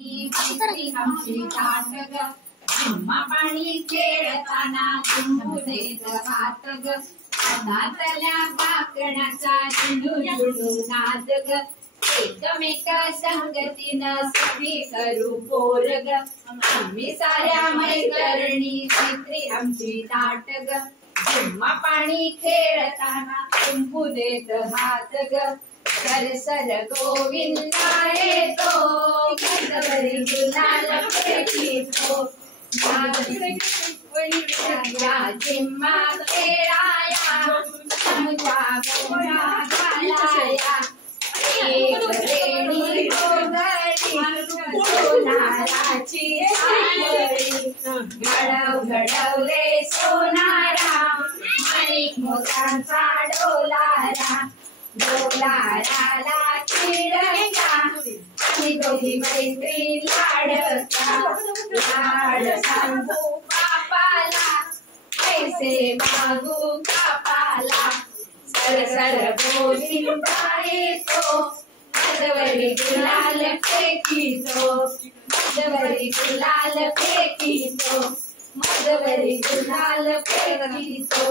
आमची ताट ग झिम्मा पाणी खेळताना कुंभुदेत हात ग हातातल्या पाकण्याचा झुणू नाद ग एकमेक संगतीनं सगळी करू पोर ग आम्ही साऱ्या मैत्रिणी मैत्री आमची ताट ग झिम्मा पाणी खेळताना कुंभुदेत हात ग सर सर गोविंदा येतो कधवरी गुलाल फेकीतो झिम्मा खेळाया आमच्या गौरा घालाया एक रेणी गोगरी सोनाराची साखळी घडवले सोनारा माणिक मोत्यांचा डोलारा डोलाराला चिडका आणि दोघी मैत्री लाडका लाड सांगू बापाला पैसे मागू कापाला सर सर गोविंदा येतो कधवरी गुलाल फेकीतो मधवरी गुलाल फेकीतो मधवरी गुलाल फेकीतो.